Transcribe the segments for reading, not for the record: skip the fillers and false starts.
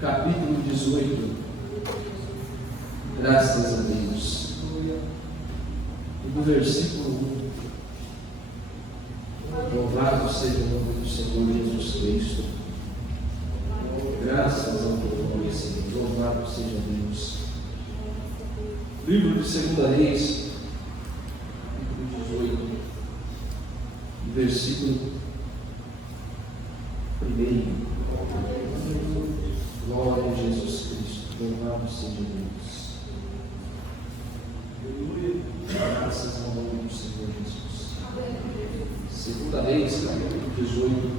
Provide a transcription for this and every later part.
capítulo 18. Graças a Deus. E do versículo 1. Louvado seja o nome do Senhor Jesus Cristo. Graças ao teu Senhor. Louvado seja Deus. Livro de 2 Reis, capítulo 18, versículo 1. Glória a Jesus Cristo. Louvado seja Deus. Graças ao nome do Senhor Jesus. 2 Reis, capítulo 18.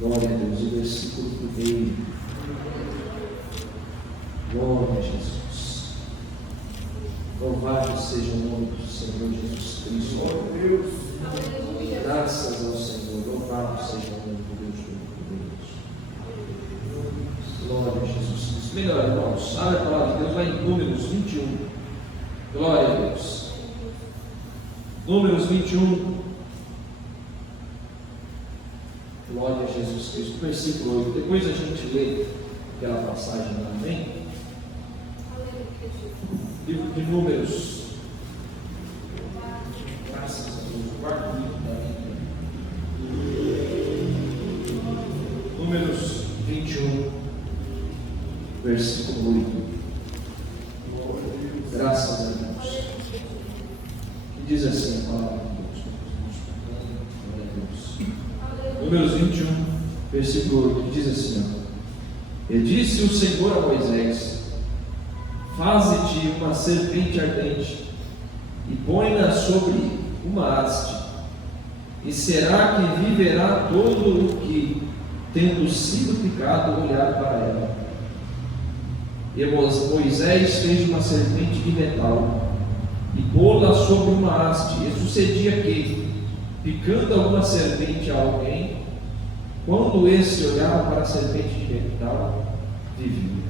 Glória a Deus. O versículo 1. Glória a Jesus. Louvado seja o nome do Senhor Jesus Cristo. Glória a Deus. Graças ao Senhor. Louvado seja o nome de Deus. Glória a Jesus Cristo. Melhor, irmãos, abre a palavra de Deus, vai em Números 21. Glória a Deus. Números 21. Glória a Jesus Cristo. Versículo 8. Depois a gente lê aquela passagem lá, amém? Livro de Números. Graças a Deus. O quarto livro da Bíblia. Números 21, versículo 8. Graças a Deus. Que diz assim a palavra de Deus. Números 21, versículo 8. Que diz assim: ó. E disse o Senhor a Moisés: faze-te uma serpente ardente e põe-na sobre uma haste, e será que viverá todo o que, tendo sido picado, olhar para ela. E Moisés fez uma serpente de metal e pô-la sobre uma haste, e sucedia que, picando alguma serpente a alguém, quando esse olhava para a serpente de metal, vivia.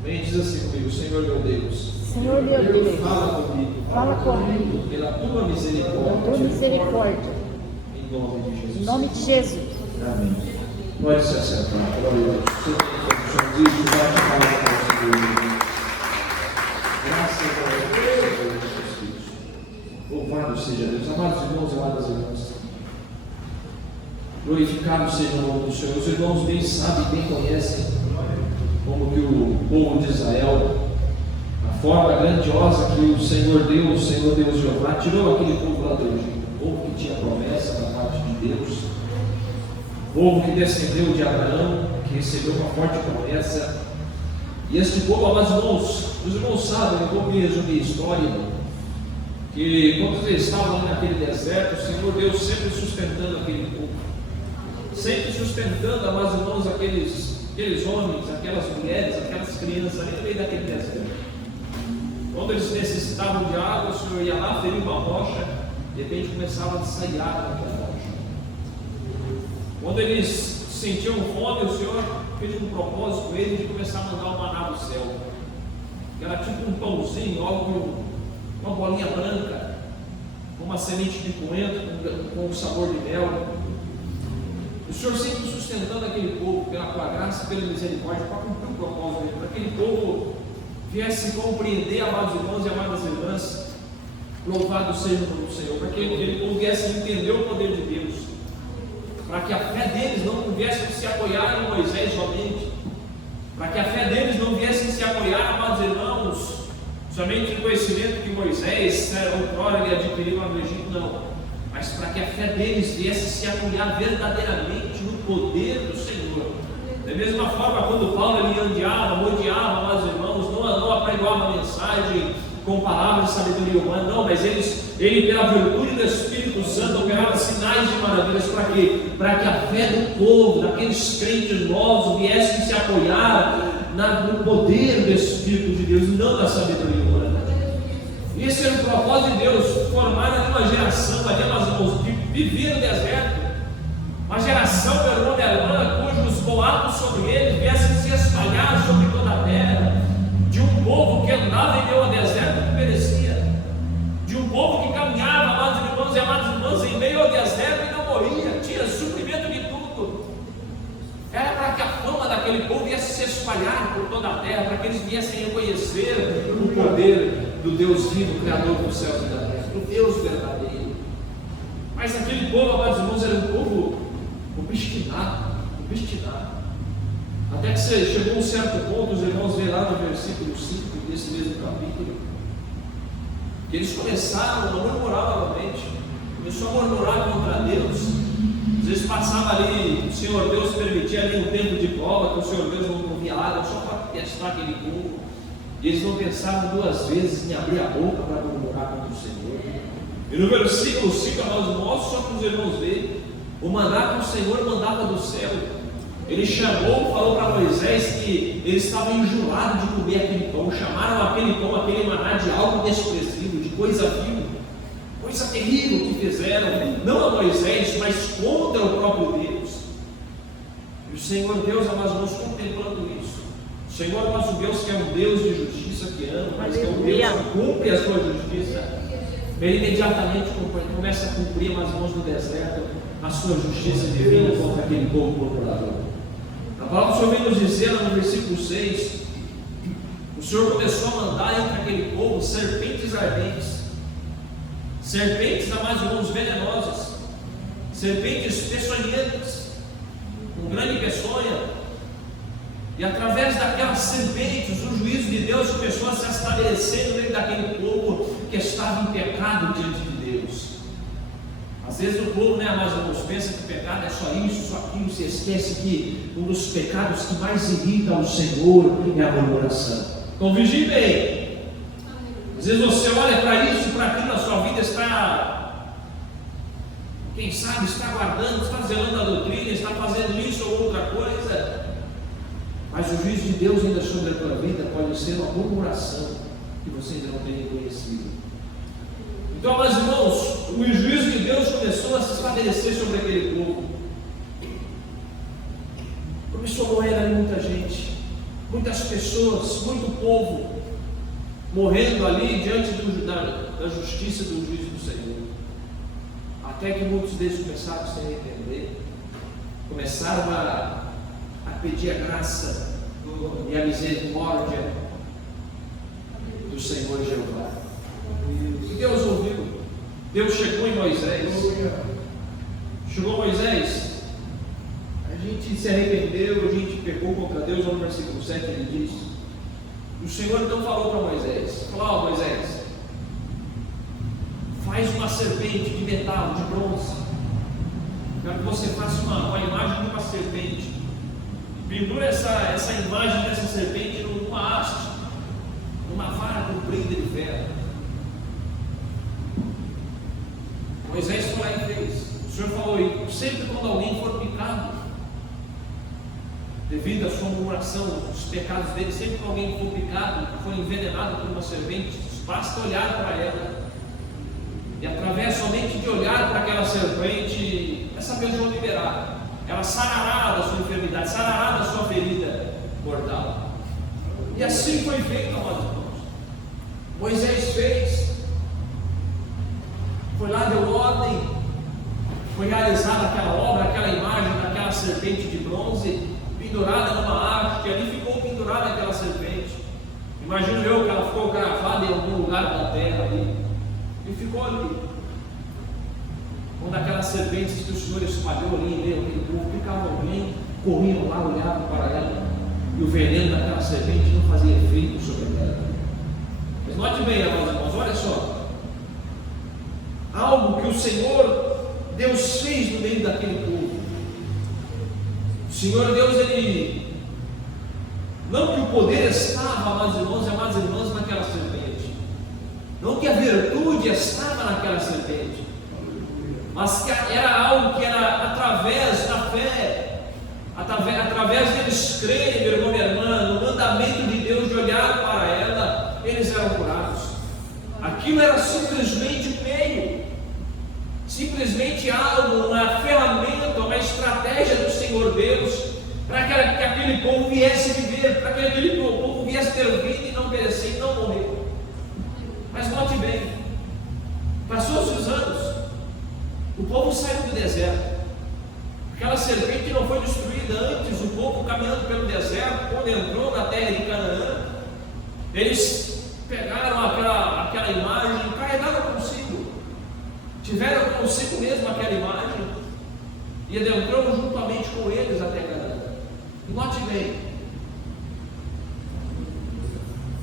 Amém? Diz assim comigo: Senhor meu Deus, Senhor meu Deus, fala comigo, pela tua misericórdia, em nome de Jesus. Em nome de Jesus. Amém. Pode se assentar. Glória a Deus. Você tem que vai te falar com o Senhor. Graças a Deus, Jesus. Louvado seja Deus. Amados irmãos e amadas irmãs, glorificado seja o nome do Senhor. Os irmãos bem sabem, bem conhecem como que o povo de Israel, a forma grandiosa que o Senhor Deus Jeová, tirou aquele povo lá do Egito, o povo que tinha promessa da parte de Deus, o povo que descendeu de Abraão, que recebeu uma forte promessa. E este povo, amados irmãos, os irmãos sabem, eu vou me resumir a história, que quando eles estavam ali naquele deserto, o Senhor Deus sempre sustentando aquele povo, sempre sustentando, amados irmãos, aqueles homens, aquelas mulheres, aquelas crianças ali no meio daquele deserto. Quando eles necessitavam de água, o Senhor ia lá, feria uma rocha, de repente começava a sair água daquela rocha. Quando eles sentiam fome, o Senhor fez um propósito com eles de começar a mandar um maná do céu, que era tipo um pãozinho, algo, uma bolinha branca, com uma semente de coentro, com sabor de mel. O Senhor sempre sustentando aquele povo pela tua graça e pela misericórdia para cumprir o propósito dele, para que aquele povo viesse compreender, amados irmãos e amadas irmãs, louvado seja o nome do Senhor, para que aquele povo viesse entender o poder de Deus, para que a fé deles não viesse se apoiar em Moisés somente, para que a fé deles não viesse se apoiar, amados irmãos, somente no conhecimento que Moisés, outrora, ele adquiriu lá no Egito, não. Mas para que a fé deles viesse se apoiar verdadeiramente no poder do Senhor. Da mesma forma, quando Paulo ele rodeava, amados irmãos, não apregava a mensagem com palavras de sabedoria humana, não, mas ele pela virtude do Espírito Santo, operava sinais de maravilhas. Para quê? Para que a fé do povo, daqueles crentes novos, viessem se apoiar no poder do Espírito de Deus, não da sabedoria humana. Esse era o propósito de Deus, formar ali uma geração, ali, irmãos, que vivia no deserto, uma geração, meu irmão, minha irmã, cujos boatos sobre eles viessem se espalhar sobre toda a terra, de um povo que andava em meio ao deserto que perecia, de um povo que caminhava, amados irmãos e amadas irmãs, em meio ao deserto e não morria, tinha suprimento de tudo. Era para que a fama se espalhar por toda a terra, para que eles viessem reconhecer o poder do Deus vivo, Criador dos céus e da terra, do Deus verdadeiro. Mas aquele povo, amados irmãos, era um povo obstinado. Até que chegou a um certo ponto, os irmãos veem lá no versículo 5 desse mesmo capítulo, que eles começaram a murmurar novamente, começou a murmurar contra Deus. Às vezes passava ali, o Senhor Deus permitia ali um tempo de prova, que o Senhor Deus não movia água, só para testar aquele povo, e eles não pensavam duas vezes em abrir a boca para murmurar contra o Senhor. E no versículo 5, nós mostra só para os irmãos verem, o maná que o Senhor mandava do céu. Ele chamou, falou para Moisés que eles estavam enjoados de comer aquele pão, chamaram aquele pão, aquele maná de algo inexpressível, de coisa vil, coisa terrível que fizeram, não a Moisés, mas contra o próprio Deus. E o Senhor Deus, amados irmãos, contemplando isso. O Senhor nosso Deus, que é um Deus de justiça, que ama, mas que é um Deus que cumpre a sua justiça, Ele imediatamente começa a cumprir, amados irmãos, no deserto, a sua justiça divina contra aquele povo murmurador. A palavra do Senhor vem nos dizer no versículo 6, o Senhor começou a mandar entre aquele povo serpentes ardentes, serpentes, amados irmãos, venenosas, serpentes peçonhentas, com grande peçonha, e através daquelas serpentes, o juízo de Deus começou a se estabelecer no meio daquele povo que estava em pecado diante de Deus. Às vezes o povo, amados irmãos, pensa que o pecado é só isso, só aquilo, se esquece que um dos pecados que mais irrita ao Senhor é a murmuração. Então vigie bem. Às vezes você olha para isso, para aquilo, na sua vida está, quem sabe, está guardando, está zelando a doutrina, está fazendo isso ou outra coisa, mas o juízo de Deus ainda sobre a tua vida pode ser uma murmuração que você ainda não tem reconhecido. Então, meus irmãos, o juízo de Deus começou a se estabelecer sobre aquele povo. Começou a morrer ali muita gente, muitas pessoas, muito povo morrendo ali diante da justiça do juízo do Senhor. Até que muitos deles começaram a se arrepender, começaram a pedir a graça e a misericórdia do Senhor Jeová. E Deus ouviu. Deus chegou em Moisés. Chegou Moisés. A gente se arrependeu, a gente pecou contra Deus. No versículo 7 ele diz. E o Senhor então falou para Moisés: falou, Moisés, faz uma serpente de metal, de bronze. Quero que você faça uma imagem de uma serpente. Pendura essa imagem dessa serpente numa haste, numa vara comprida de ferro. Moisés foi lá e fez. O Senhor falou: e sempre quando alguém for picado, devido à sua murmuração, os pecados dele, sempre que alguém for picado, for envenenado por uma serpente, basta olhar para ela, e através somente de olhar para aquela serpente, essa pessoa liberar, ela sarará da sua enfermidade, sarará da sua ferida mortal. E assim foi feito, amados irmãos. Moisés fez, foi lá, deu ordem, foi realizada aquela obra, aquela imagem daquela serpente de bronze, pendurada numa haste, que ali ficou pendurada aquela serpente. Imagino eu que ela ficou gravada em algum lugar da terra ali, e ficou ali. Uma daquelas serpentes que o Senhor espalhou ali em meio àquele povo, ficava alguém, corriam lá, olhavam para ela, e o veneno daquela serpente não fazia efeito sobre ela. Mas note bem, amados irmãos, olha só. Algo que o Senhor Deus fez no meio daquele povo. O Senhor Deus, Ele, não que o poder estava, amados irmãos e amadas irmãs, naquela serpente, não que a virtude estava naquela serpente, mas que era algo que era através da fé, através deles crerem, meu irmão, minha irmã, no mandamento de Deus de olhar para ela, eles eram curados. Aquilo era simplesmente um meio, simplesmente algo, uma ferramenta, uma estratégia do Senhor Deus, para que aquele povo viesse viver, para que aquele povo viesse ter vida e não perecer e não morrer. Mas note bem, passou-se os anos, o povo saiu do deserto, aquela serpente não foi destruída antes, o povo caminhando pelo deserto, quando entrou na terra de Canaã, eles pegaram aquela imagem e carregaram consigo, tiveram consigo mesmo aquela imagem, e adentrou juntamente com eles até Canaã. E note bem,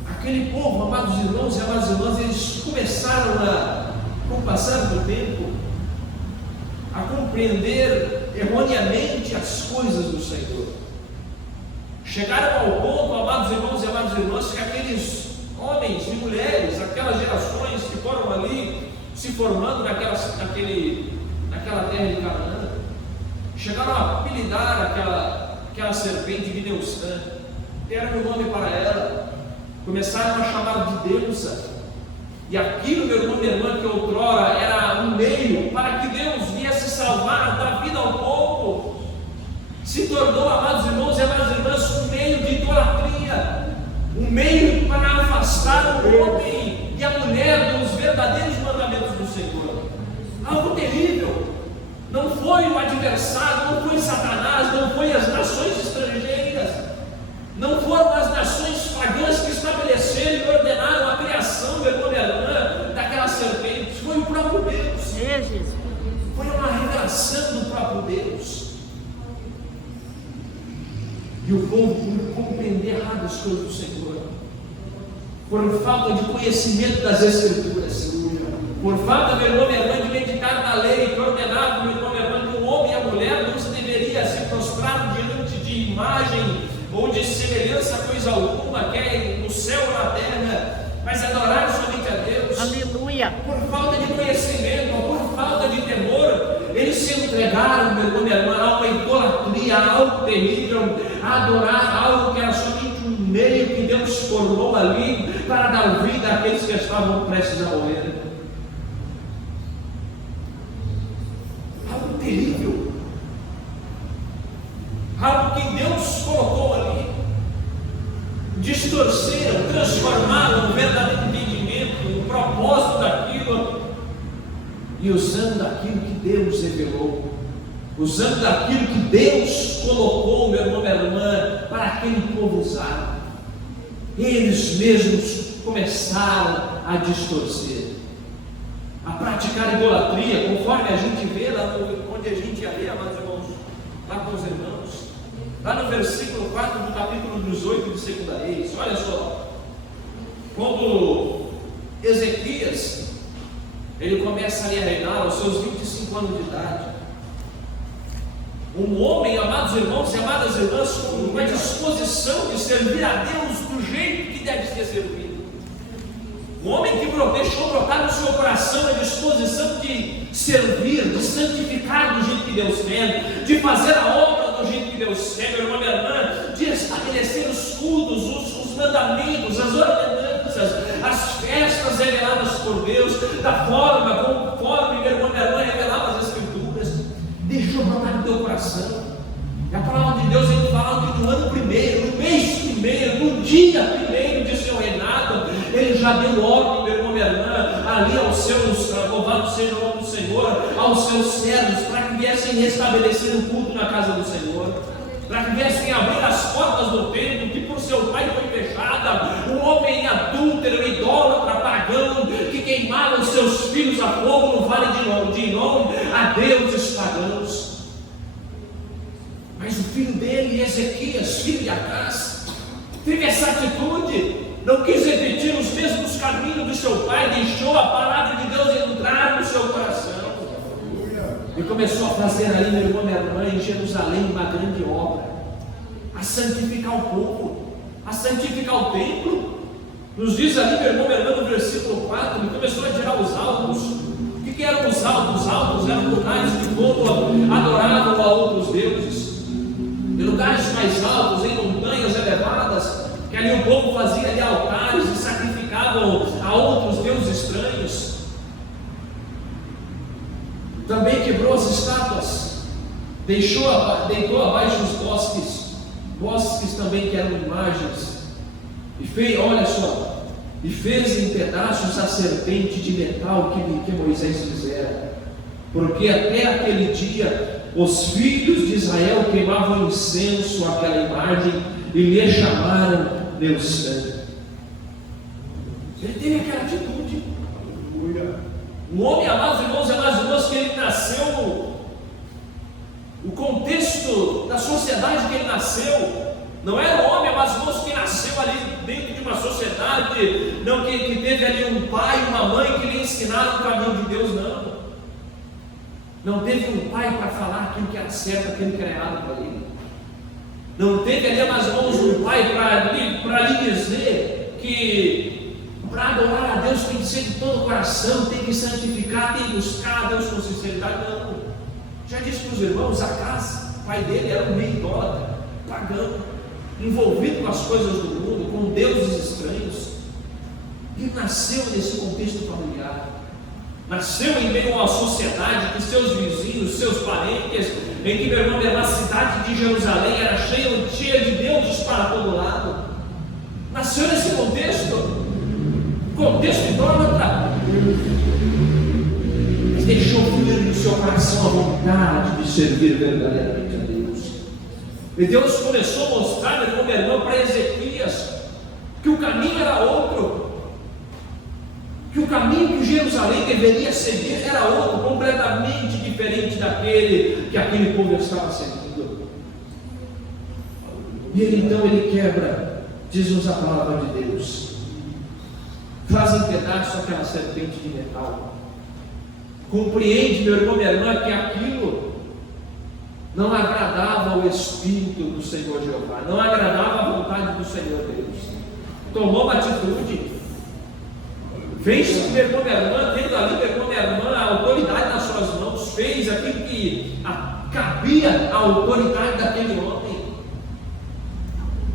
aquele povo, amados irmãos e amadas irmãs, eles começaram com o passar do tempo, a compreender erroneamente as coisas do Senhor. Chegaram ao ponto, amados irmãos e amadas irmãs, que aqueles homens e mulheres, aquelas gerações que foram ali se formando naquela terra de Canaã, chegaram a apelidar aquela serpente de Neustã, deram um nome para ela, começaram a chamar de deusa. E aquilo, meu irmão e minha irmã, que outrora era um meio para que Deus viesse salvar, dar vida ao povo, se tornou, amados irmãos e amadas irmãs, um meio de idolatria, um meio para afastar o homem e a mulher dos verdadeiros mandamentos do Senhor. Algo terrível. Não foi o adversário, não foi Satanás, não foi as nações estrangeiras, não foram as nações pagãs que estabeleceram e ordenaram a criação, meu irmão e minha irmã, daquelas serpentes. Foi o próprio Deus. Foi uma revelação do próprio Deus. E o povo, por compreender errado as coisas do Senhor, por falta de conhecimento das Escrituras, por falta, meu irmão e minha irmã, de meditar na lei que ordenava, meu irmão e minha irmã, que o homem e a mulher não se deveria se prostrar diante de imagem ou de semelhança a coisa alguma, quer no céu ou na terra, mas adorar somente a Deus. Aleluia. Por falta de conhecimento, ou por falta de temor, eles se entregaram, meu irmão e minha irmã, a uma idolatria, a algo terrível, a adorar algo que era somente um meio que Deus formou ali para dar vida àqueles que estavam prestes a morrer. Algo terrível, algo que Deus colocou ali, distorceram, transformaram o verdadeiro entendimento, o propósito daquilo, e usando daquilo que Deus revelou, usando daquilo que Deus colocou, meu irmão, minha irmã, para aquele povo usar, eles mesmos começaram a distorcer, a praticar idolatria, conforme a gente vê lá onde a gente ia ler, amados irmãos, lá com os irmãos, lá no versículo 4 do capítulo 18 de 2 Reis. Olha só, quando Ezequias ele começa ali a reinar aos seus 25 anos de idade, um homem, amados irmãos e amadas irmãs, com uma disposição de servir a Deus do jeito que deve ser servido. Um homem que deixou brotar no seu coração a disposição de servir, de santificar do jeito que Deus quer, de fazer a obra do jeito que Deus quer, meu irmão, minha irmã, de estabelecer os cultos, os mandamentos, as ordenanças, as festas reveladas por Deus, da forma conforme, meu irmão, minha irmã, revelava as Escrituras. Deixou brotar no teu coração. E a palavra de Deus ele fala que no ano primeiro, no mês primeiro, no dia primeiro de seu reinado, ele já deu ordem, meu irmão, minha irmã, ali aos seus, louvado seja o nome do Senhor, aos seus servos, para que viessem restabelecer o culto na casa do Senhor, para que viessem abrir as portas do templo, que por seu pai foi fechada, um homem adúltero, idólatra, pagão, que queimava os seus filhos a fogo no vale de Inom, a deuses pagãos. Mas o filho dele, Ezequias, filho de Acás, teve essa atitude, não quis repetir os mesmos caminhos de seu pai, deixou a palavra de Deus entrar no seu coração, e começou a fazer ali, meu irmão, minha irmã, em Jerusalém, uma grande obra, a santificar o povo, a santificar o templo. Nos diz ali, meu irmão, minha irmã, no versículo 4, ele começou a tirar os altos. O que eram os altos? Os altos eram lugares que o povo adoravam a outros deuses, em lugares mais altos, em montanhas elevadas, que ali o povo fazia ali altares e sacrificavam a outros deuses estranhos. Também quebrou as estátuas, deitou abaixo os bosques também que eram imagens, e fez, olha só, e fez em pedaços a serpente de metal que Moisés fizera. porque até aquele dia os filhos de Israel queimavam incenso àquela imagem e lhe chamaram Deus Santo. Ele teve aquela atitude. Um homem, amados irmãos, que ele nasceu, o contexto da sociedade que ele nasceu, não era um homem, amados irmãos, que nasceu ali dentro de uma sociedade, não, que teve ali um pai e uma mãe que lhe ensinaram o caminho de Deus, não. Não teve um pai para falar aquilo que era certo, aquilo que era errado para ele. Não teve ali, amados irmãos, um pai para lhe dizer que para adorar a Deus tem que ser de todo o coração, tem que santificar, tem que buscar a Deus com sinceridade. Não. Já disse para os irmãos, Acaz, pai dele era um rei idólatra, pagão, envolvido com as coisas do mundo, com deuses estranhos. Ele nasceu nesse contexto familiar. Nasceu em meio a uma sociedade que seus vizinhos, seus parentes, em que, meu irmão, a cidade de Jerusalém era cheia de deuses para todo lado. Nasceu nesse contexto idólatra, mas deixou fluir no seu coração a vontade de servir verdadeiramente a Deus. E Deus começou a mostrar, meu irmão, para Ezequias que o caminho era outro. Que o caminho que Jerusalém deveria seguir era outro, completamente diferente daquele que aquele povo estava seguindo. E ele quebra, diz-nos a palavra de Deus, faz em pedaços aquela serpente de metal. Compreende, meu irmão, minha irmã, que aquilo não agradava ao Espírito do Senhor Jeová, não agradava a vontade do Senhor Deus. Tomou uma atitude. Fez, meu irmão, minha irmã, tendo ali, meu irmão, minha irmã, a autoridade nas suas mãos, fez aquilo que cabia à autoridade daquele homem.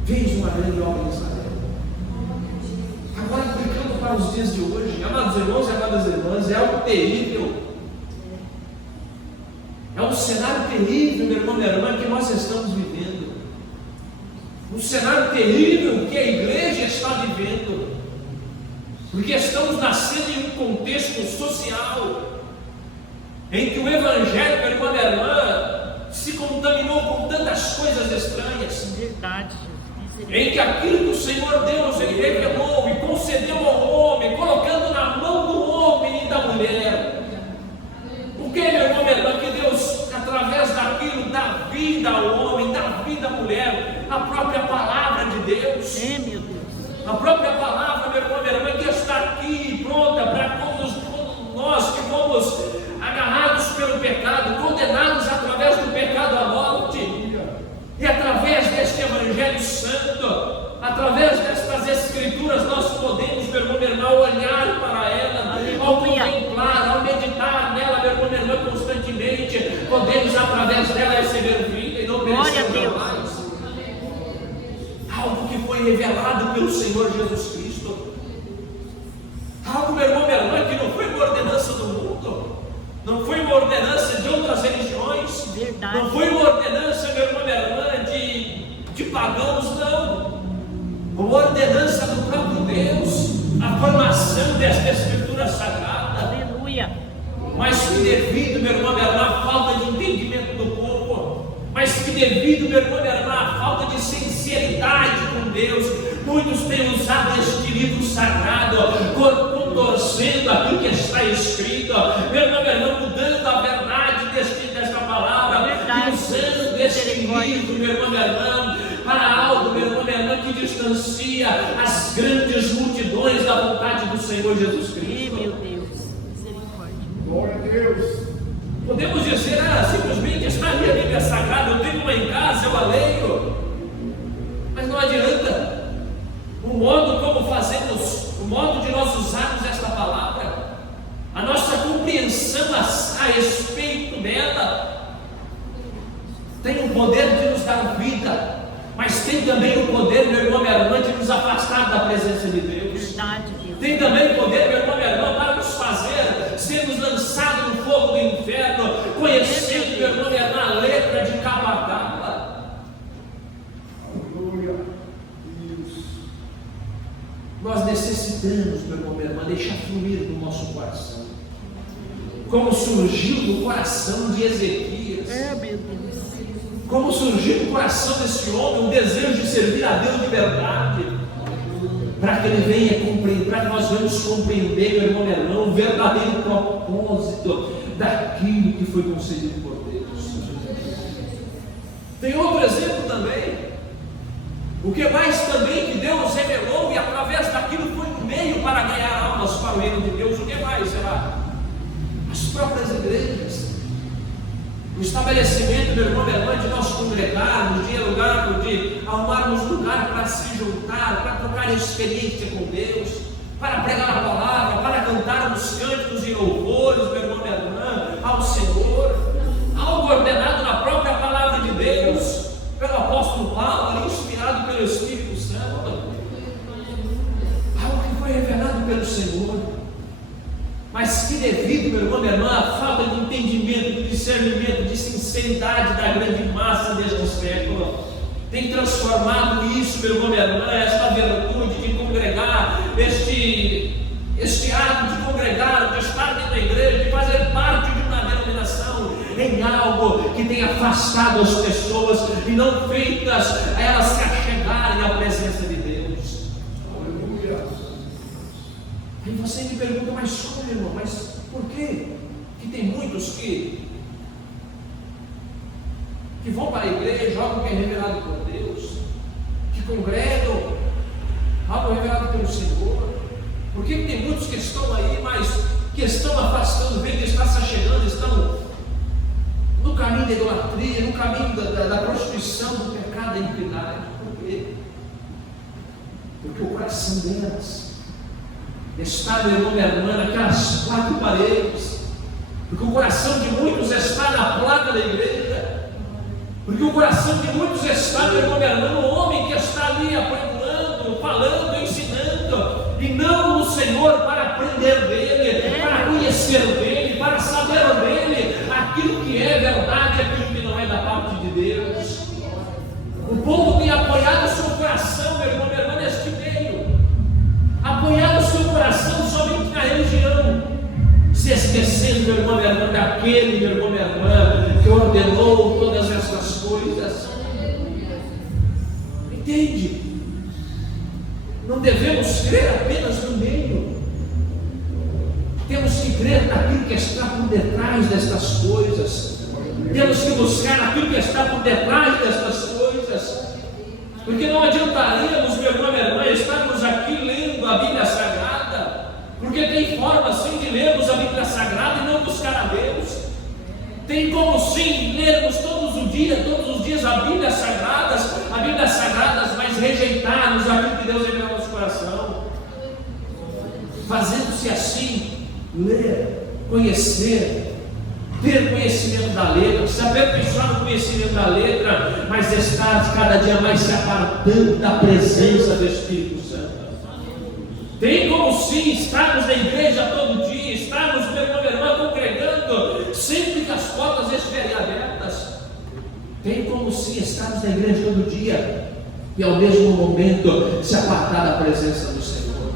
Fez uma grande obra em Israel. Agora, aplicando para os dias de hoje, amados irmãos e amadas irmãs, é algo terrível. É um cenário terrível, meu irmão, minha irmã, que nós estamos vivendo. Um cenário terrível que a igreja está vivendo. Porque estamos nascendo em um contexto social em que o Evangelho, meu irmão e minha irmã, se contaminou com tantas coisas estranhas. Verdade. Em que aquilo que o Senhor Deus ele revelou e concedeu ao homem, colocando na mão do homem e da mulher. Por que, meu irmão e minha irmã, que Deus, através daquilo, dá vida ao homem, dá vida à mulher, a própria palavra de Deus. Meu Deus. A própria palavra, meu irmão, minha irmã, que está aqui pronta para todos nós que fomos agarrados pelo pecado, condenados através do pecado à morte, e através deste Evangelho Santo, através destas Escrituras, nós podemos, meu irmão, minha irmã, olhar para ela, ao contemplar, ao meditar nela, meu irmão, minha irmã, constantemente, podemos através dela receber vida e não perecer jamais. Algo que foi revelado pelo Senhor Jesus Cristo. Algo, meu irmão, minha irmã, que não foi uma ordenança do mundo, não foi uma ordenança de outras religiões, Verdade. não foi uma ordenança, meu irmão, minha irmã, de pagãos, não. Uma ordenança do próprio Deus, a formação desta Escritura Sagrada. Aleluia. Mas que devido, meu irmão, minha irmã, à falta de entendimento do povo, mas que devido, meu irmão, minha irmã, à falta de sinceridade com Deus, muitos têm usado este livro sagrado, contorcendo aquilo que está escrito, meu irmão, minha irmã, mudando a verdade desta palavra, e usando este livro, meu irmão, minha irmã, para algo, meu irmão, minha irmã, que distancia as grandes multidões da vontade do Senhor Jesus Cristo. Meu Deus, misericórdia. Glória a Deus. Podemos dizer, simplesmente está ali a Bíblia Sagrada, eu tenho uma em casa, eu a leio, mas não adianta. O modo como fazemos, o modo de nós usarmos esta palavra, a nossa compreensão a respeito dela, tem o poder de nos dar vida, mas tem também o poder, meu irmão, minha irmã, de nos afastar da presença de Deus. Verdade, Deus. Tem também o poder, meu irmão, minha irmã, para nos fazer sermos lançados no fogo do inferno, conhecendo, meu irmão, minha irmã, a letra de cabo a cabo. Aleluia. Deus. Nós necessitamos, meu irmão, minha irmã, deixar fluir no nosso coração como surgiu no coração de Ezequias, É, meu Deus. como surgiu no coração desse homem um desejo de servir a Deus de verdade, para que ele venha compreender, para que nós venhamos compreender, meu irmão, minha irmã, o verdadeiro propósito daquilo que foi concedido por Deus. Tem outro exemplo também. O que mais também que Deus revelou, e através daquilo foi um meio para ganhar almas para o reino de Deus. O que mais será? As próprias igrejas, o estabelecimento, meu irmão, minha irmã, de nós congregarmos, de arrumarmos lugar para se juntar, para trocar experiência com Deus, para pregar a palavra, para cantarmos cânticos e louvores, meu irmão, minha irmã, ao Senhor, algo ordenado na própria palavra de Deus, pelo apóstolo Paulo, inspirado pelo Espírito Santo, algo que foi revelado pelo Senhor, mas que devido, meu irmão, minha irmã, à falta de entendimento, de discernimento, de sinceridade da grande massa deste século, tem transformado isso, meu irmão, minha irmã, esta virtude de congregar, este ato de congregar, de estar dentro da igreja, de fazer parte de uma denominação, em algo que tem afastado as pessoas e não feitas elas se achegarem à presença de Deus. Aleluia. Aí você me pergunta, mas como, irmão? Mas por quê? Que tem muitos que vão para a igreja, algo que é revelado por Deus, que congregam, algo revelado pelo Senhor. Por que tem muitos que estão aí, mas que estão afastando, vem que está se achegando, estão no caminho da idolatria, no caminho da prostituição, do pecado, da iniquidade? Por quê? Porque o coração delas está, meu irmão, minha irmã, naquelas quatro paredes, porque o coração de muitos está na placa da igreja, porque o coração de muitos está, meu irmão, minha irmã, no homem que está ali apregoando, falando, ensinando, e não no Senhor, para aprender dele, para conhecer dele, para saber dele, aquilo que é verdade, aquilo que não é da parte de Deus. O povo tem apoiado o seu coração, meu irmão, minha irmã, neste meio, apoiado o seu coração somente na religião, se esquecendo, meu irmão, minha irmã, daquele, meu irmão, minha irmã, que ordenou todas essas coisas. Entende? Não devemos crer apenas no meio, temos que crer naquilo que está por detrás destas coisas, temos que buscar aquilo que está por detrás destas coisas, porque não adiantaríamos, meu irmão, minha irmã, estarmos aqui lendo a Bíblia Sagrada, porque tem forma sim de lermos a Bíblia Sagrada e não buscar a Deus. Tem como sim lermos todos os dias a Bíblia Sagrada, mas rejeitarmos aquilo que Deus revelou no nosso coração, fazendo-se assim, ler, conhecer, ter conhecimento da letra, se aperfeiçoar no conhecimento da letra, mas estar cada dia mais se apartando da presença do Espírito Santo. Tem como sim estarmos na igreja todo dia, estarmos, meu irmão, minha irmã, congregando, sempre que as portas estiverem abertas. Tem como sim estarmos na igreja todo dia e ao mesmo momento se apartar da presença do Senhor.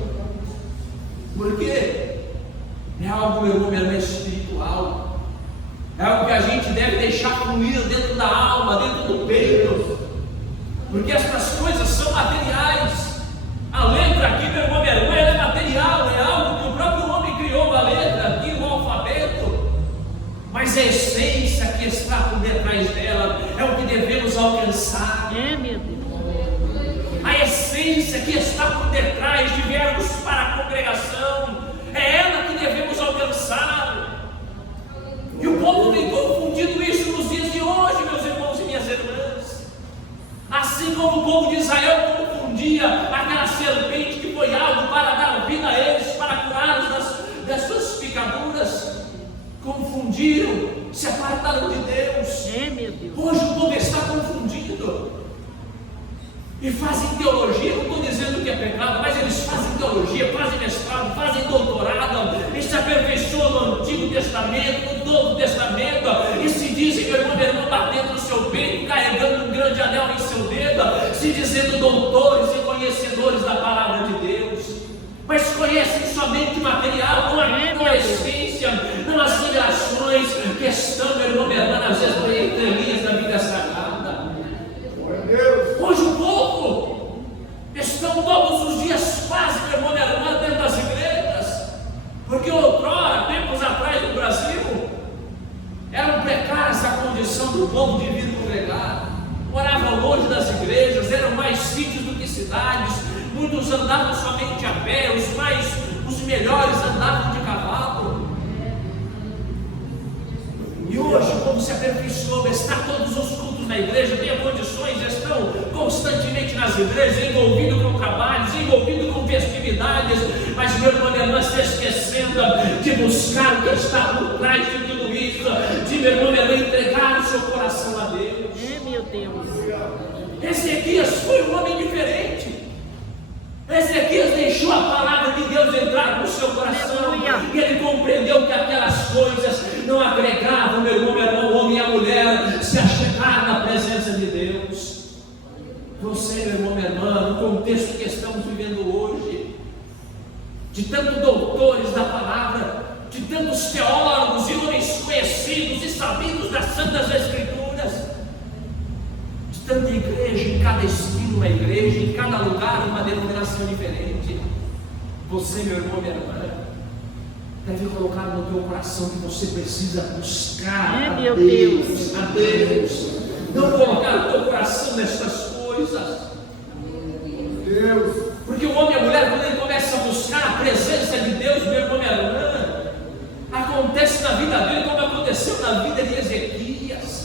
Por quê? É algo, meu irmão, minha irmã, espiritual. É algo que a gente deve deixar fluir dentro da alma, dentro do peito, porque estas coisas são materiais. A letra aqui, meu irmão, minha irmã, ela é material, é algo que o próprio homem criou, a letra aqui, o alfabeto, mas a essência que está por detrás dela é o que devemos alcançar. É, meu Deus. A essência que está por detrás de viermos para a congregação, é ela que devemos alcançar. E o povo tem confundido isso nos dias de hoje, meus irmãos e minhas irmãs. Assim como o povo de Israel confundia aquela serpente que foi algo para dar vida a eles, para curá-los das suas picaduras, confundiram, se apartaram de Deus. É, meu Deus. Hoje o povo está confundido e fazem teologia. Não estou dizendo que é pecado, mas eles fazem teologia, fazem mestrado, fazem doutorado, e se aperfeiçoam no Antigo Testamento, no Novo Testamento, e se dizem, meu irmão, batendo no seu peito, carregando um grande anel em seu dedo, se dizendo doutores e conhecedores da palavra de Deus, mas conhecem somente material, não a essência, não as revelações que estão, meu irmão, minha irmã, às vezes por entre linhas da Bíblia Sagrada. Glória a Deus. Hoje o povo estão todos os dias quase, meu irmão, minha irmã, dentro das igrejas, porque outrora, tempos atrás no Brasil, era precária essa condição do povo de vir congregar, moravam longe das igrejas, eram mais sítios do que cidades, muitos andavam somente a pé, os melhores andavam de cavalo. E hoje o povo se aperfeiçoou, está todos os cultos na igreja, tem condições, estão constantemente nas igrejas, envolvidos com trabalhos, envolvidos com festividades, mas meu irmão, minha irmã, está esquecendo de buscar o que está por trás de tudo isso, de meu irmão, minha irmã, entregar o seu coração a Deus. Meu Deus. Ezequias foi um homem diferente. Ezequias deixou a palavra de Deus entrar no seu coração, e ele compreendeu que aquelas coisas não agregavam, meu irmão, o homem e a mulher se achegar na presença de Deus. Você, meu irmão, minha irmã, no contexto que estamos vivendo hoje, de tantos doutores da palavra, de tantos teólogos e homens conhecidos e sabidos das Santas Escrituras, tanta igreja, em cada estilo uma igreja, em cada lugar uma denominação diferente. Você, meu irmão, minha irmã, deve colocar no teu coração que você precisa buscar a Deus. Não colocar o teu coração nestas coisas. Deus. Porque o homem e a mulher, quando ele começa a buscar a presença de Deus, meu irmão, minha irmã, acontece na vida dele como aconteceu na vida de Ezequias,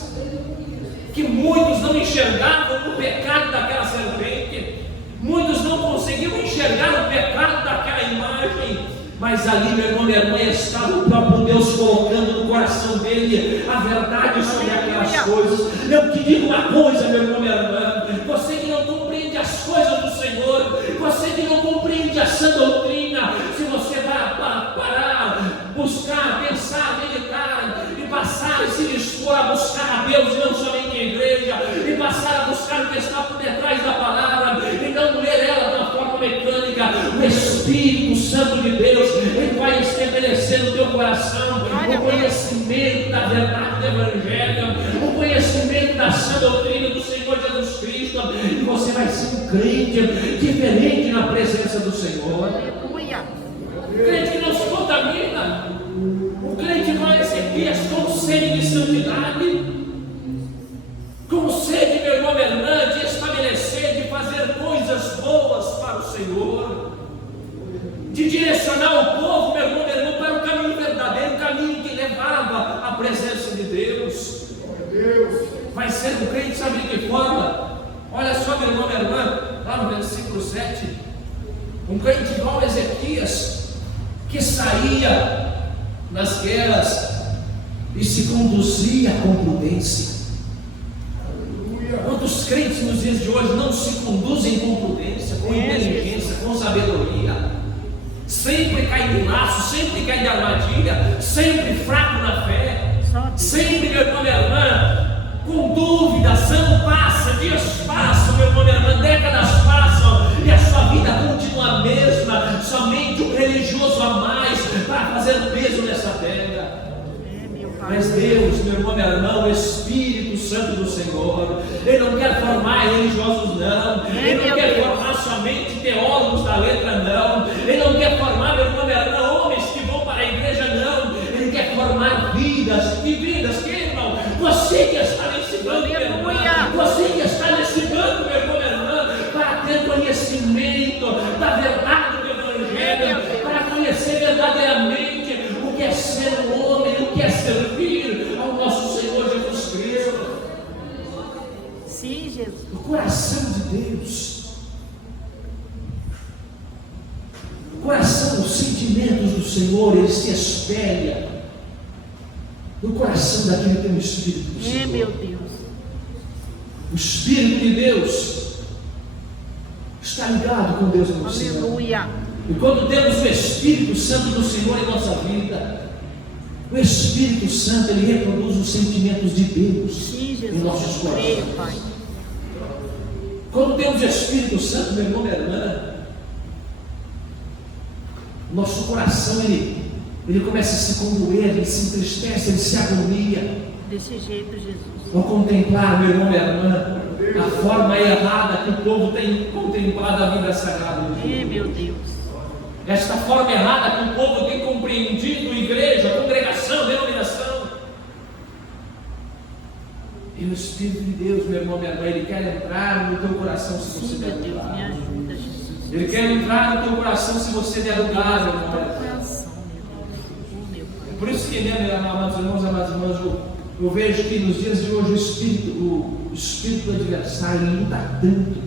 que muitos não enxergavam o pecado daquela serpente, muitos não conseguiam enxergar o pecado daquela imagem, mas ali, meu irmão, minha irmã, estava o próprio Deus colocando no coração dele a verdade sobre aquelas coisas. Eu te digo uma coisa, meu irmão, minha irmã, você que não compreende as coisas do Senhor, você que não compreende a sã doutrina, se você vai parar, buscar, pensar, meditar e passar e se dispor a buscar a Deus, e não somente a igreja, e passar a buscar o que está por detrás da palavra, e não ler ela de uma forma mecânica, o Espírito Santo de Deus, ele vai estabelecer no teu coração o conhecimento da verdade do Evangelho, o conhecimento da sã doutrina do Senhor Jesus Cristo, e você vai ser um crente diferente na presença do Senhor. Crente que não se contamina, o crente vai Ezequias com sede de santidade, com sede, meu irmão, minha irmã, de estabelecer, de fazer coisas boas para o Senhor, de direcionar o povo, meu irmão, minha irmã, para o caminho verdadeiro, o caminho que levava à presença de Deus. Vai ser um crente, sabe de que forma? Olha só, meu irmão, minha irmã, lá no versículo 7, um crente igual a Ezequias, que saía nas guerras e se conduzia com prudência. Quantos crentes nos dias de hoje não se conduzem com prudência, com inteligência, com sabedoria, sempre cai de laço, sempre cai de armadilha, sempre fraco na fé, sempre, meu irmão, minha irmã, com dúvidas, ano passa, dias passam, meu irmão, minha irmã, décadas passam, e a sua vida continua a mesma, somente um religioso a mais para fazer peso nessa terra. Mas Deus, meu irmão, minha irmã, o Espírito Santo do Senhor, Ele não quer formar religiosos, não, Ele não quer formar somente teólogos da letra, não, Ele não quer formar, meu irmão, minha irmã, homens que vão para a igreja, não, Ele quer formar vidas, e vidas, que irmão, você que está nesse banco, meu irmão, você que está nesse banco, meu irmão, minha irmã, para ter conhecimento da verdade do Evangelho, para conhecer verdadeiramente o que é ser um homem, o que é servir ao nosso Senhor Jesus Cristo. Sim, Jesus. O coração de Deus, o coração, os sentimentos do Senhor, ele se espelha no coração daquele que tem o Espírito do Senhor. Meu Deus. O Espírito de Deus está ligado com Deus no céu. Aleluia. E quando temos o Espírito Santo do Senhor em nossa vida, o Espírito Santo, ele reproduz os sentimentos de Deus. Sim, Jesus. Em nossos corações. Creio, Pai. Quando temos o Espírito Santo, meu irmão, minha irmã, nosso coração ele ele começa a se condoer, ele se entristece, ele se agonia. Desse jeito, Jesus. Ao contemplar, meu irmão, minha irmã, a forma errada que o povo tem contemplado a vida sagrada de Deus. Meu Deus. Esta forma errada que o povo tem compreendido igreja, congregação, denominação. E o Espírito de Deus, meu irmão, minha irmã, ele quer entrar no teu coração se você der Meu Deus, me lugar. ajuda, Jesus. Ele quer entrar no teu coração se você der lugar, meu irmão. Teu coração, meu Deus. Oh, meu Pai. Por isso que, né, amados irmãos, amadas irmãs, eu vejo que nos dias de hoje o espírito do adversário luta tanto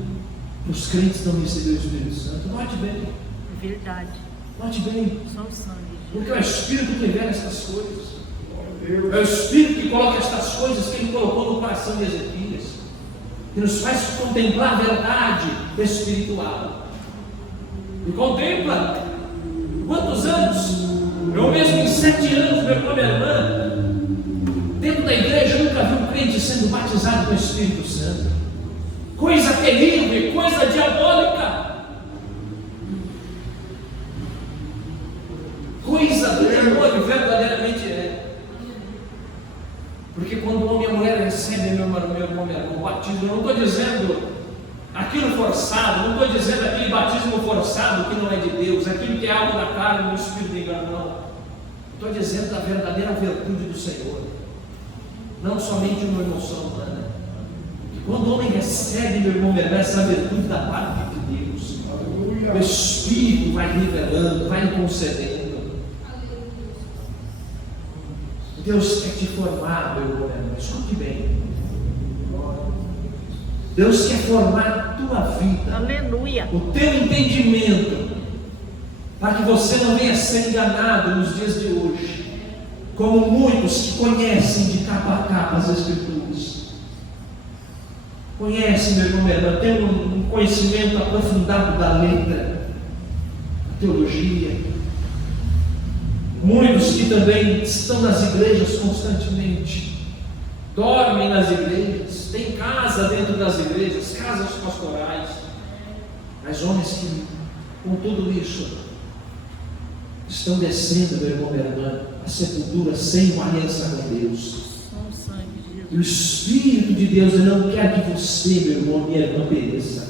para os crentes não receberem o Espírito Santo. Note bem, Verdade. note bem, Só o sangue. porque é o Espírito que revela estas coisas. É o Espírito que coloca estas coisas que Ele colocou no coração de Ezequias, que nos faz contemplar a verdade espiritual. E contempla quantos anos? Eu mesmo em 7 anos, meu irmão, minha irmã, dentro da igreja eu nunca vi um crente sendo batizado com o Espírito Santo. Coisa terrível, coisa diabólica. Coisa do demônio, verdadeiramente é. Porque quando o homem e a mulher recebem, meu irmão, o batismo, eu não estou dizendo aquilo forçado, não estou dizendo aquele batismo forçado que não é de Deus, aquilo que é algo da carne, do espírito engano. Estou dizendo da verdadeira virtude do Senhor, não somente uma emoção humana. Quando o homem recebe, meu irmão, essa virtude da parte de Deus, o Espírito vai revelando, vai lhe concedendo. Deus quer te formar, meu irmão, escute bem. Deus quer formar a tua vida, Aleluia. o teu entendimento, para que você não venha ser enganado nos dias de hoje, como muitos que conhecem de capa a capa as Escrituras. Conhecem, meu irmão, minha irmã, tem um conhecimento aprofundado da letra, da teologia. Muitos que também estão nas igrejas constantemente, dormem nas igrejas, têm casa dentro das igrejas, casas pastorais, mas homens que, com tudo isso, estão descendo, meu irmão, minha irmã, a sepultura sem uma aliança com Deus. Só o sangue de Jesus. E o Espírito de Deus não quer que você, meu irmão, minha irmã, pereça.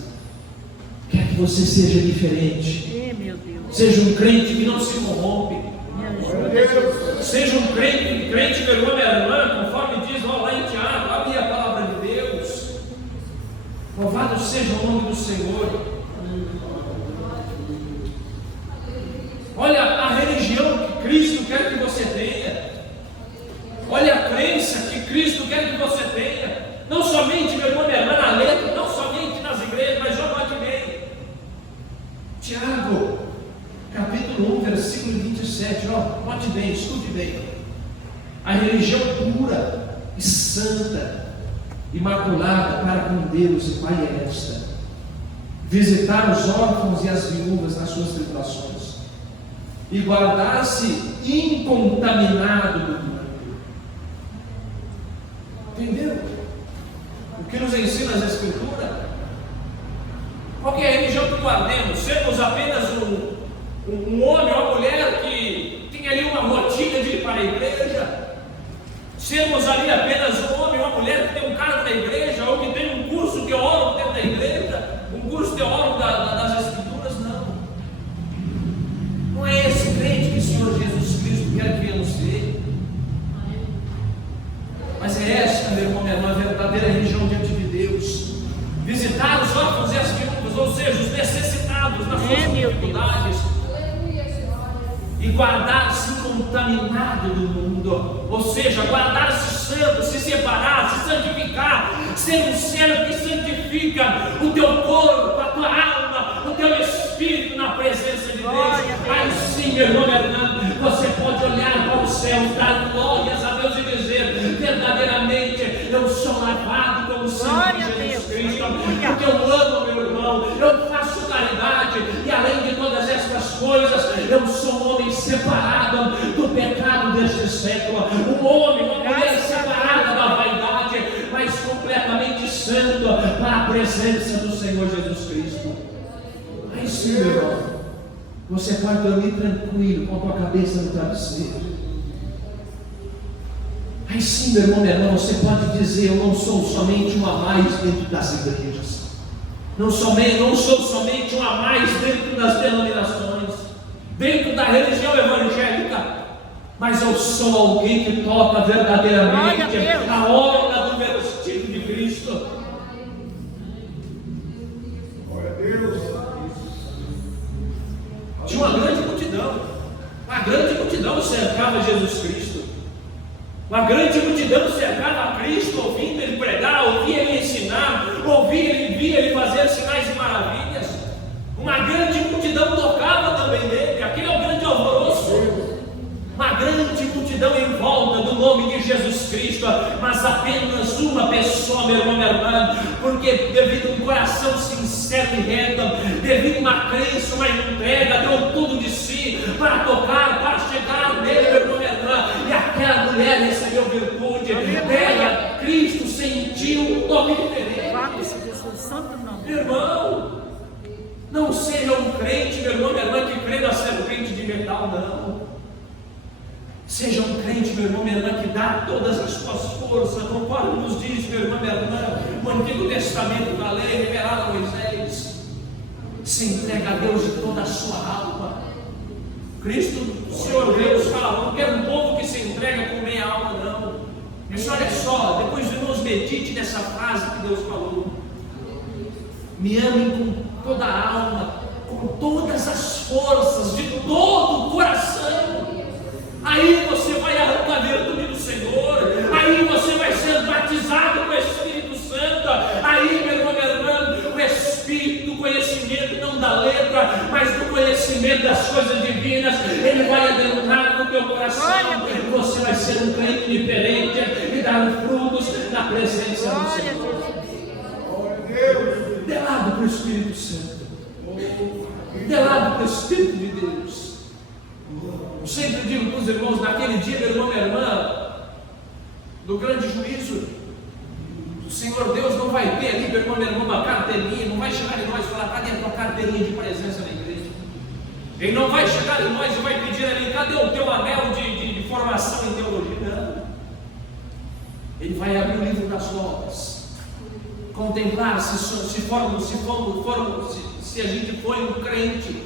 Quer que você seja diferente. Meu Deus. Seja um crente que não se corrompe. Me ajuda, Jesus. Seja um crente, meu irmão, minha irmã, conforme diz lá em Tiago, abre a palavra de Deus. Louvado seja o nome do Senhor. Olha a religião que Cristo quer que você tenha. Olha a crença que Cristo quer que você tenha. Não somente, meu irmão, minha irmã, na letra, não somente nas igrejas, mas já note bem. Tiago, capítulo 1, versículo 27, note bem, escute bem. A religião pura e santa, imaculada para com Deus e Pai é esta: visitar os órfãos e as viúvas nas suas tribulações e guardar-se incontaminado do mundo. Entendeu? O que nos ensina as Escrituras? Qual que é a religião que guardemos? Sermos apenas um homem ou uma mulher que tem ali uma rotina de ir para a igreja? Sermos ali apenas um homem ou uma mulher que tem um cargo na igreja, ou que tem um curso teórico dentro da igreja, um curso teórico das Escrituras? Não. Não é esse crente que o Senhor Jesus Cristo quer que venhamos ser. Mas é esta, meu irmão, minha irmã, a verdadeira religião diante de Deus. Visitar os órfãos e as viúvas, ou seja, os necessitados nas suas dificuldades, e guardar-se incontaminado do mundo, ou seja, guardar-se santo, se separar, se santificar, ser um servo que santifica o teu corpo, a tua alma, o teu espírito na presença de Deus. Aí sim, meu irmão, minha irmã, você pode olhar para o céu, dar glórias a Deus e dizer: verdadeiramente eu sou lavado pelo sangue de Jesus Cristo, porque eu amo meu irmão, eu faço caridade, e além de todas estas coisas, eu sou um homem separado do pecado deste século, um homem, uma mulher separada da vaidade, mas completamente santo para a presença do Senhor Jesus Cristo. Aí sim, meu irmão, Você pode dormir tranquilo, com a tua cabeça no travesseiro. Aí sim, meu irmão, minha irmã, você pode dizer: eu não sou somente um a mais dentro das igrejas. Não sou somente um a mais dentro das denominações, dentro da religião evangélica, mas eu sou alguém que toca verdadeiramente a obra do vestígio de Cristo. Glória a Deus. Tinha uma grande multidão cercava Jesus Cristo. Uma grande multidão cercava a Cristo, ouvindo ele pregar, ouvia ele ensinar, via ele fazer sinais e maravilhas. Uma grande multidão tocava também nele. Aquele é o grande alvoroço. Uma grande multidão em volta do nome de Jesus Cristo, mas apenas uma pessoa, meu irmão, minha irmã, porque devido a um coração sincero e reto, devido a uma crença, uma entrega, deu tudo de si para tocar, para chegar nele, meu irmão, minha irmã, e aquela mulher recebeu virtude. Ela, Cristo, sentiu um toque diferente. Meu irmão, não seja um crente, meu irmão, minha irmã, que crê na serpente de metal, não. Seja um crente, meu irmão, minha irmã, que dá todas as suas forças, conforme nos diz, meu irmão, minha irmã, o Antigo Testamento da lei revelada a Moisés. Se entrega a Deus de toda a sua alma. Cristo, o Senhor Deus, fala: não quero um povo que se entrega com meia alma, não. Mas olha só, depois de nós medite nessa frase que Deus falou: me amem com toda a alma, com todas as forças, de todo o coração. Aí você vai arrancar a virtude do Senhor, aí você vai ser batizado com o Espírito Santo, aí, meu irmão, minha irmã, o Espírito, o conhecimento não da letra, mas do conhecimento das coisas divinas, ele vai adentrar no teu coração, você vai ser um crente diferente e dar frutos na presença do Senhor. Dê lado para o Espírito Santo, dê lado para o Espírito de Deus. Eu sempre digo para os irmãos, naquele dia, meu irmão, minha irmã, do grande juízo, o Senhor Deus não vai ter ali, meu irmão, minha irmã, uma carteirinha, não vai chegar em nós e falar: cadê a tua carteirinha de presença na igreja? Ele não vai chegar em nós e vai pedir ali: cadê o teu anel de formação em teologia? Não. Ele vai abrir o livro das obras, contemplar se a gente foi um crente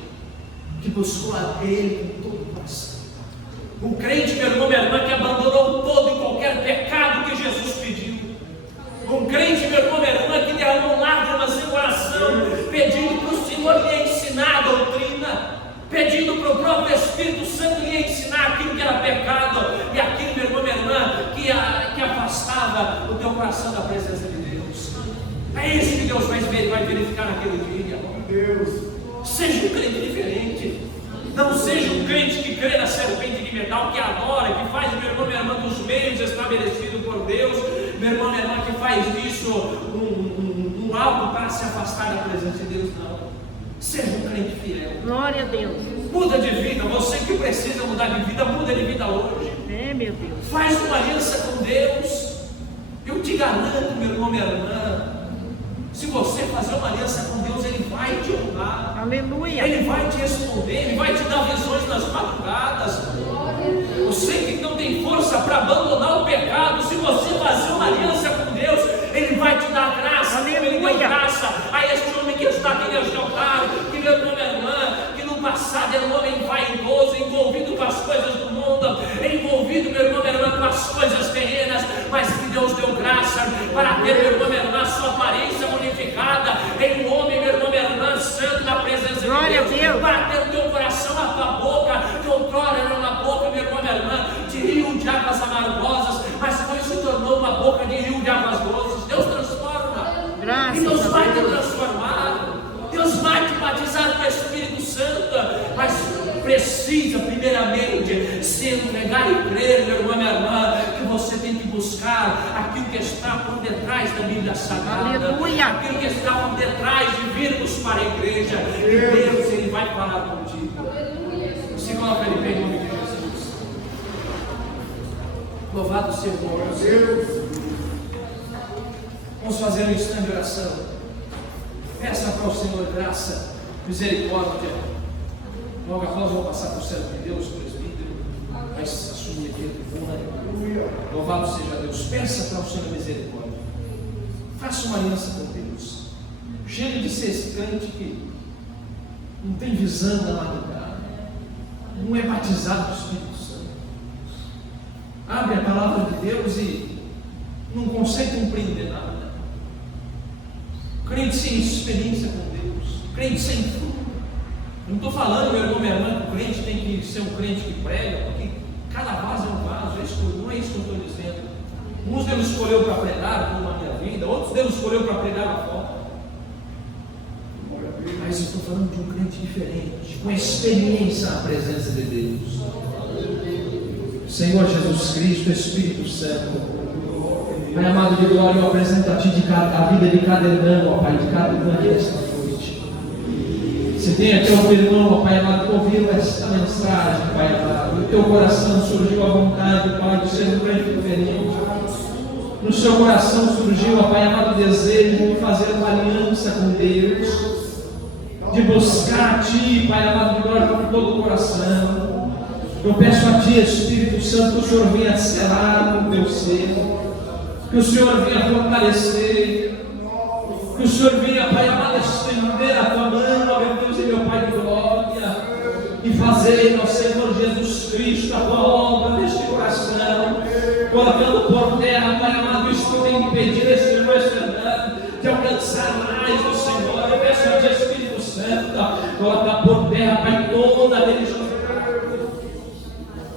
que buscou a Ele com todo o coração. Um crente, meu irmão, minha irmã, que abandonou todo e qualquer pecado que Jesus pediu. Um crente, meu irmão, minha irmã, que derramou lágrimas em oração, pedindo para o Senhor lhe ensinar a doutrina, pedindo para o próprio Espírito Santo lhe ensinar aquilo que era pecado e aquilo, meu irmão, minha irmã, que afastava o teu coração da presença de Deus. É isso que Deus vai verificar naquele dia. Deus. Seja um crente diferente. Não seja um crente que crê na serpente de metal, que adora, que faz, meu irmão, minha irmã, dos meios estabelecidos por Deus, meu irmão, minha irmã, que faz disso um algo para se afastar da presença de Deus. Não. Seja um crente fiel. Glória a Deus. Muda de vida. Você que precisa mudar de vida, muda de vida hoje. Meu Deus. Faz uma aliança com Deus. Eu te garanto, meu irmão, minha irmã, se você fazer uma aliança com Deus, Ele vai te honrar. Aleluia. Ele vai te responder, Ele vai te dar visões nas madrugadas. Você que não tem força para abandonar o pecado, se você fazer uma aliança com Deus, Ele vai te dar graça. Ele deu graça a este homem que está aqui neste altar, que, meu irmão, minha irmã, que no passado era um homem vaidoso, envolvido com as coisas do mundo, envolvido, meu irmão, minha irmã, com as coisas terrenas, mas que Deus deu graça para ter, meu irmão, minha irmã, sua aparência modificada em um homem, meu irmão, minha irmã, santo na presença de Deus, para ter o teu coração, a tua boca, que outrora era uma boca, meu irmão, minha irmã, de rio de águas amargosas, mas hoje se tornou uma boca de rio de águas doces. Deus transforma, e Deus vai te transformar, Deus vai te batizar com o Espírito Santo, mas precisa primeiramente se entregar e crer, meu irmão, minha irmã, que você tem que buscar aquilo que está por detrás da Bíblia Sagrada. Aleluia. Aquilo que está por detrás de virmos para a igreja, e Deus, Ele vai falar contigo. Se coloca de pé em nome de Jesus. Louvado seja o nome de Deus. Vamos fazer um instante de oração. Peça para o Senhor graça, misericórdia. Logo após eu vou passar para o servo de Deus, presbítero, vai assumir aqui a tribuna. Louvado seja Deus. Peça para o Senhor misericórdia. Faça uma aliança com Deus. Chega de ser esse crente que não tem visão da madrugada, não é batizado do Espírito Santo. Abre a palavra de Deus e não consegue compreender nada. Crente sem experiência com Deus, crente sem fruto. Eu não estou falando, meu irmão, minha irmã, que o crente tem que ser um crente que prega, porque cada vaso é um vaso, não é isso que eu estou dizendo. Uns Deus escolheu para pregar, como na minha vida, outros Deus escolheu para pregar lá fora. Mas eu estou falando de um crente diferente, com experiência na presença de Deus. Senhor Jesus Cristo, Espírito Santo, Pai amado de glória, eu apresento a Ti a vida de cada irmão, ó Pai, de cada irmã aqui nesta noite. Se tem aqui algum irmão, ó Pai amado, que ouviu esta mensagem, Pai amado, no teu coração surgiu a vontade, Pai, de ser um crente diferente. No seu coração surgiu, ó Pai amado, o desejo de fazer uma aliança com Deus, de buscar a Ti, Pai amado de glória, com todo o coração. Eu peço a Ti, Espírito Santo, que o Senhor venha selar no teu ser, que o Senhor venha fortalecer, que o Senhor venha, Pai amado, estender a Tua mão, ó meu Deus e meu Pai de glória, e fazer, ó Senhor Jesus Cristo, a Tua obra neste coração, colocando por terra, Pai amado, isso que tem que pedir esse irmão Fernando, de alcançar mais, ó Senhor. Eu peço a Ti, Espírito Santo, colocar por terra, Pai, toda a religiosidade,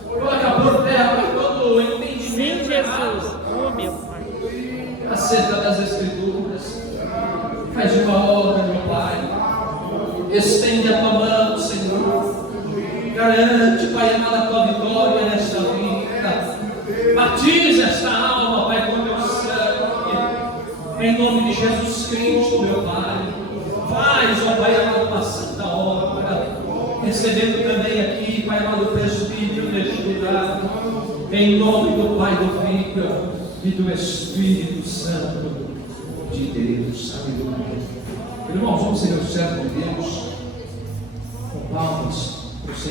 coloca por terra, Pai, todo o entendimento. Sim, Jesus. Oh, meu Pai. Acerca das Escrituras, faz uma obra, meu Pai, estende a Tua mão, Senhor, garante, Pai amado, a Tua vitória nesta vida, batiza esta alma, Pai, com Teu sangue, em nome de Jesus Cristo, meu Pai, faz, ó Pai amado, uma santa obra, recebendo também aqui, Pai amado, o presbítero neste lugar, em nome do Pai, do Filho e do Espírito Santo de Deus. Aleluia. Irmãos, vamos ser o servo de Deus com palmas para o Senhor.